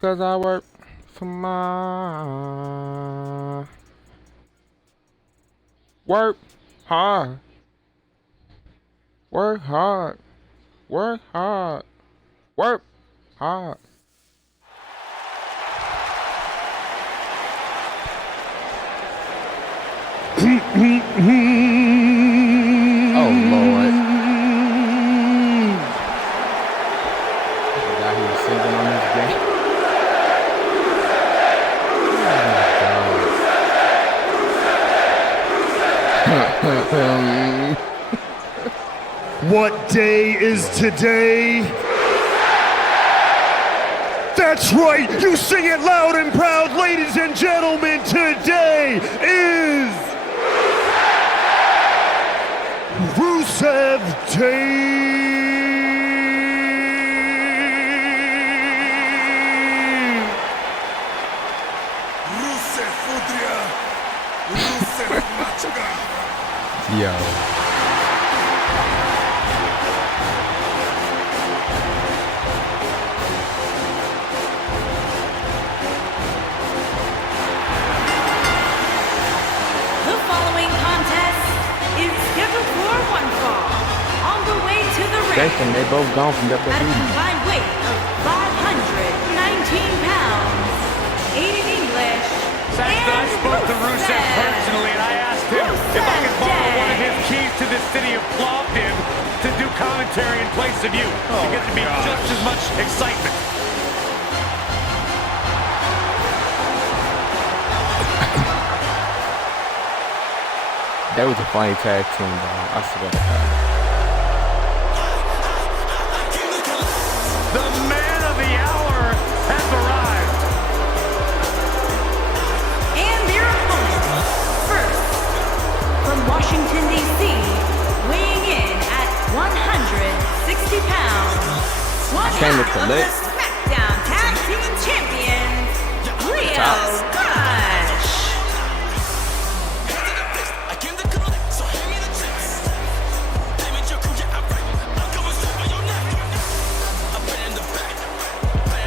'Cause I work for my work hard, work hard, work hard, work hard. Oh Lord. I forgot he was singing on this game. What day is today? That's right, you sing it loud and proud, ladies and gentlemen. Today is Rusev Day. Rusev Fudria. Rusev Machka. Yo. The following contest is scheduled for one fall. On the way to the ring, They both gone from at a WWE. combined weight of 519 pounds, 8 in English, Saxton, I spoke to Rusev personally, and I asked him if I could borrow one of his keys to the city of Plovdiv to do commentary in place of you. Because it'd be just as much excitement. That was a funny tag team, though. I swear to God. The man of the hour has arrived. and their opponent. First, from Washington, D.C., weighing in at 160 pounds, one came to half of the collect. SmackDown Tag Team Champions, Lio Rush.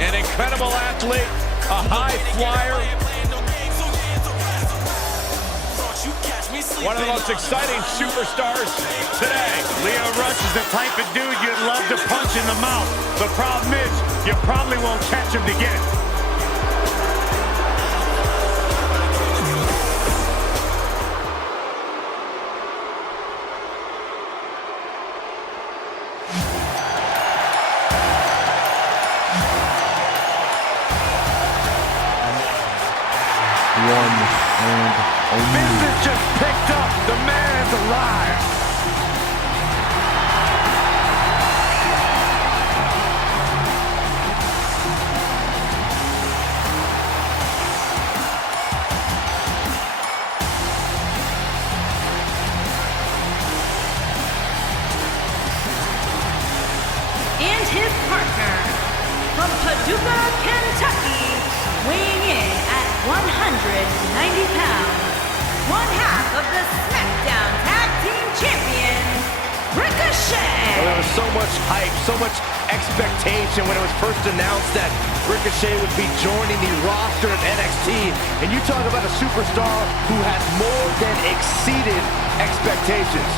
An incredible athlete, a high flyer. One of the most exciting superstars today. Lio Rush is the type of dude you'd love to punch in the mouth. The problem is, you probably won't catch him to get it. One and only. Business just picked up. The man has arrived. And his partner, from Paducah, Kentucky, weighing in at 190 pounds, one half of the SmackDown Tag Team Champions, Ricochet. Well, there was so much hype, so much expectation when it was first announced that Ricochet would be joining the roster of NXT. And you talk about a superstar who has more than exceeded expectations.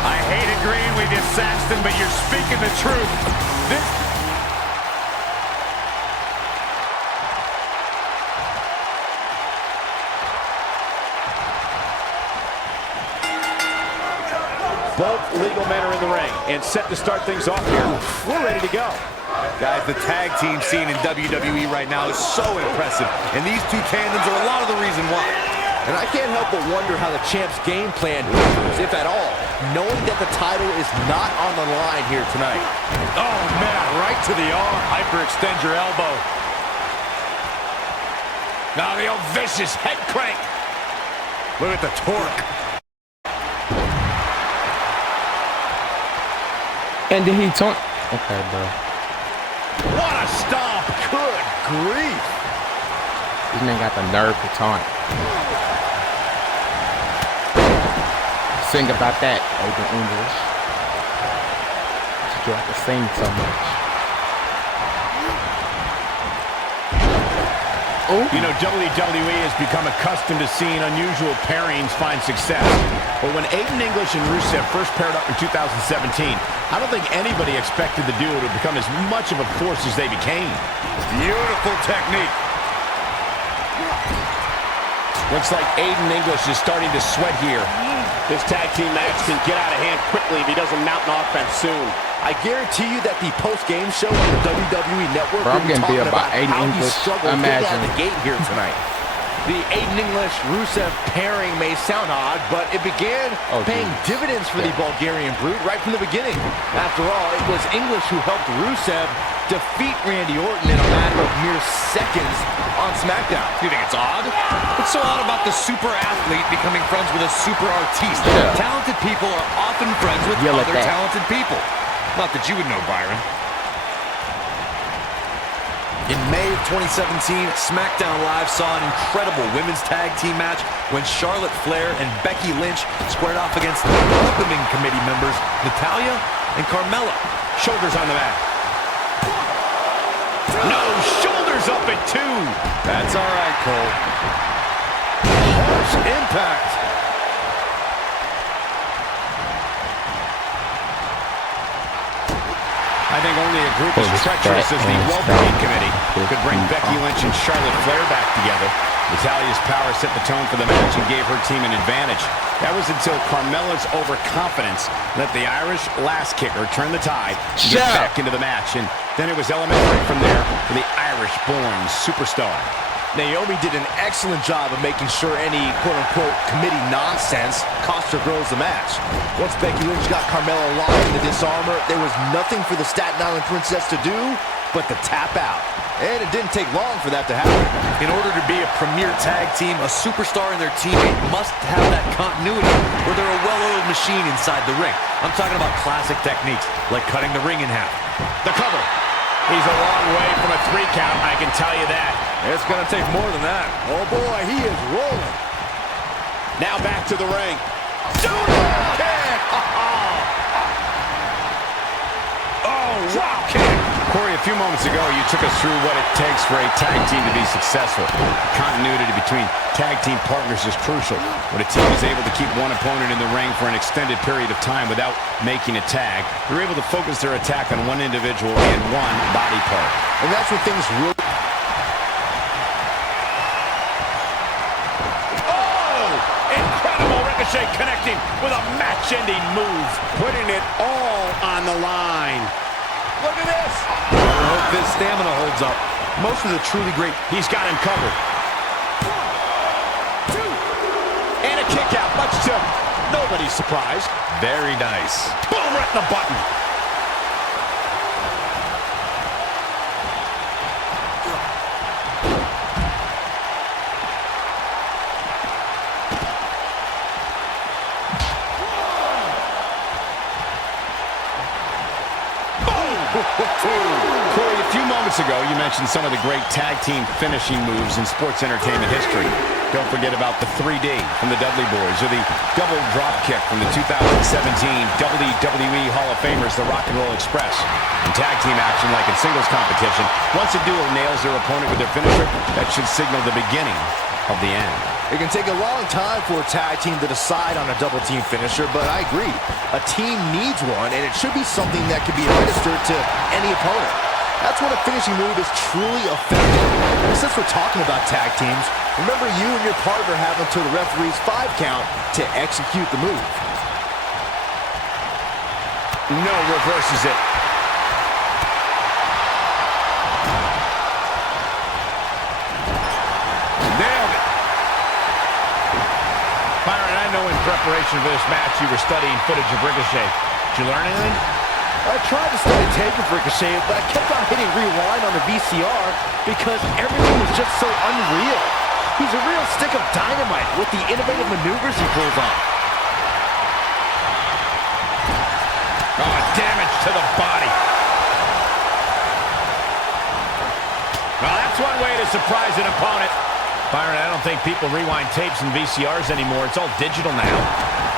I hate agreeing with you, Saxton, but you're speaking the truth. This Both legal men are in the ring and set to start things off here. We're ready to go. Guys, the tag team scene in WWE right now is so impressive. And these two tandems are a lot of the reason why. And I can't help but wonder how the champ's game plan is, if at all, knowing that the title is not on the line here tonight. Oh, man, right to the arm. Hyperextend your elbow. Now the old vicious head crank. Look at the torque. And then he taunt. Okay, bro. What a stomp. Good grief. This man got the nerve to taunt. Sing about that, open English. You like to sing so much. You know, WWE has become accustomed to seeing unusual pairings find success. But when Aiden English and Rusev first paired up in 2017, I don't think anybody expected the duo to become as much of a force as they became. Beautiful technique. Looks like Aiden English is starting to sweat here. This tag team match can get out of hand quickly if he doesn't mount an offense soon. I guarantee you that the post-game show on the WWE Network will be talking about how he struggled to get out of the gate here tonight. The Aiden English-Rusev pairing may sound odd, but it began paying dividends for the Bulgarian Brute right from the beginning. After all, it was English who helped Rusev defeat Randy Orton in a matter of mere seconds on SmackDown. You think it's odd? What's so odd about the super athlete becoming friends with a super artiste? Talented people are often friends with other talented people. Not that you would know, Byron. In May of 2017, SmackDown Live saw an incredible women's tag team match when Charlotte Flair and Becky Lynch squared off against the welcoming committee members Natalya and Carmella. Shoulders on the mat. No, shoulders up at 2. That's all right, Cole. Harsh impact. I think only a group as treacherous as the welcoming committee could bring Becky Lynch and Charlotte Flair back together. Natalya's power set the tone for the match and gave her team an advantage. That was until Carmella's overconfidence let the Irish last kicker turn the tide and get back into the match. And then it was elementary from there for the Irish-born superstar. Naomi did an excellent job of making sure any quote-unquote committee nonsense cost her girls the match. Once Becky Lynch got Carmella locked in the disarmor, there was nothing for the Staten Island Princess to do but to tap out. And it didn't take long for that to happen. In order to be a premier tag team, a superstar and their teammate must have that continuity where they're a well-oiled machine inside the ring. I'm talking about classic techniques like cutting the ring in half. The cover. He's a long way from a 3 count, I can tell you that. It's going to take more than that. Oh boy, he is rolling. Now back to the ring. Oh, wow kick. Corey, a few moments ago, you took us through what it takes for a tag team to be successful. Continuity between tag team partners is crucial. When a team is able to keep one opponent in the ring for an extended period of time without making a tag, they're able to focus their attack on one individual and one body part. And that's when things really... Ricochet connecting with a match-ending move, putting it all on the line. Look at this! I hope this stamina holds up. Most of the truly great... He's got him covered. 1, 2, and a kick out, much to nobody's surprise. Very nice. Boom, right in the button. Corey, a few moments ago, you mentioned some of the great tag team finishing moves in sports entertainment history. Don't forget about the 3D from the Dudley Boys or the double drop kick from the 2017 WWE Hall of Famers, the Rock and Roll Express. In tag team action, like in singles competition, once a duo nails their opponent with their finisher, that should signal the beginning of the end. It can take a long time for a tag team to decide on a double team finisher, but I agree. A team needs one, and it should be something that can be administered to any opponent. That's when a finishing move is truly effective. And since we're talking about tag teams, remember you and your partner have until the referee's 5 count to execute the move. No, reverses it. Nailed it. Byron, I know in preparation for this match you were studying footage of Ricochet. Did you learn anything? I tried to study tape of Ricochet, but I kept on hitting rewind on the VCR because everything was just so unreal. He's a real stick of dynamite with the innovative maneuvers he pulls off. Oh, damage to the body. Well, that's one way to surprise an opponent. Byron, I don't think people rewind tapes and VCRs anymore. It's all digital now.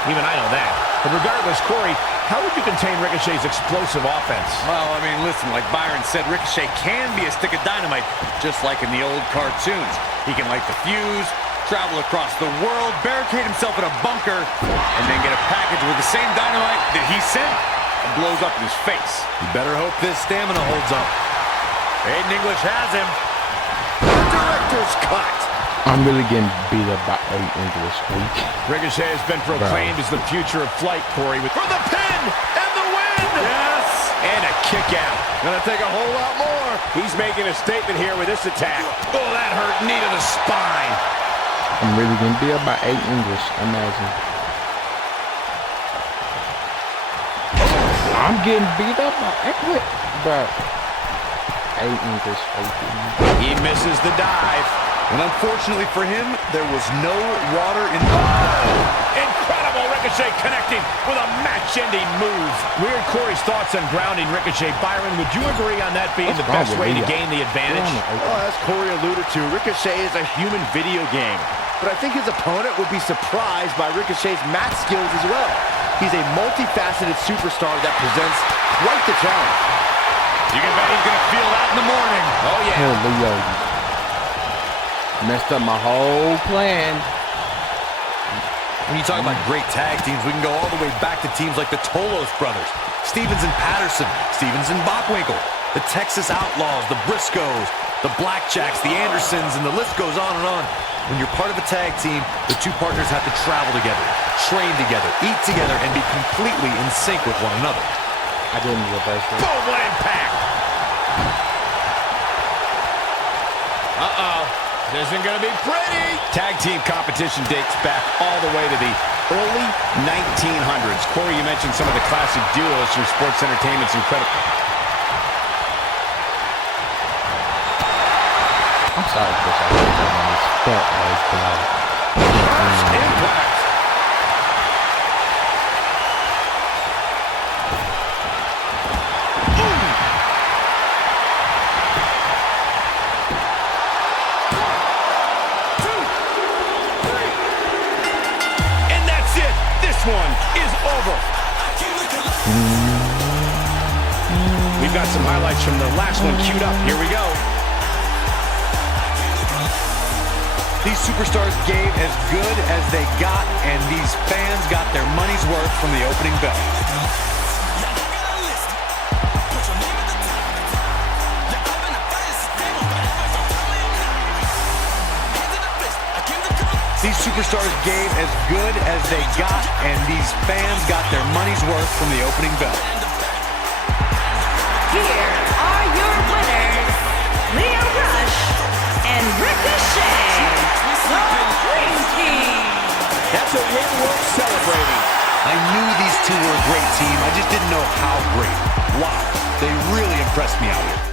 Even I know that. But regardless, Corey, How would you contain Ricochet's explosive offense? Well, I mean, listen, like Byron said, Ricochet can be a stick of dynamite, just like in the old cartoons. He can light the fuse, travel across the world, barricade himself in a bunker, and then get a package with the same dynamite that he sent and blows up in his face. You better hope this stamina holds up. Aiden English has him. Director's cut. I'm really getting beat up by Aiden English week. Ricochet has been proclaimed as the future of flight, Corey, for the pin and the win! Yes! And a kick out. Gonna take a whole lot more. He's making a statement here with this attack. Oh, that hurt. Knee to the spine. I'm really getting beat up by Aiden English. Imagine. I'm getting beat up by Aiden English. He misses the dive. And unfortunately for him, there was no water in the... Incredible Ricochet connecting with a match-ending move. We heard Corey's thoughts on grounding Ricochet. Byron, would you agree on that being the best way to gain the advantage? Well, as Corey alluded to, Ricochet is a human video game. But I think his opponent would be surprised by Ricochet's match skills as well. He's a multifaceted superstar that presents quite the challenge. You can bet he's going to feel that in the morning. Oh, yeah. Hallelujah. Messed up my whole plan. When you talk about great tag teams, we can go all the way back to teams like the Tolos brothers, Stevens and Patterson, Stevens and Bockwinkel, the Texas Outlaws, the Briscoes, the Blackjacks, the Andersons, and the list goes on and on. When you're part of a tag team, the two partners have to travel together, train together, eat together, and be completely in sync with one another. I didn't get that shit. Boom, what impact. Uh-oh. This isn't going to be pretty. Tag team competition dates back all the way to the early 1900s. Corey, you mentioned some of the classic duos through sports entertainment's incredible. I'm sorry, Chris. I didn't know this felt like that. Impact. One is over. We've got some highlights from the last one queued up. Here we go. These superstars gave as good as they got, and these fans got their money's worth from the opening bell. These superstars gave as good as they got, and these fans got their money's worth from the opening bell. Here are your winners, Lio Rush and Ricochet, the Dream Team. That's a win worth celebrating. I knew these two were a great team. I just didn't know how great. Wow, they really impressed me out here.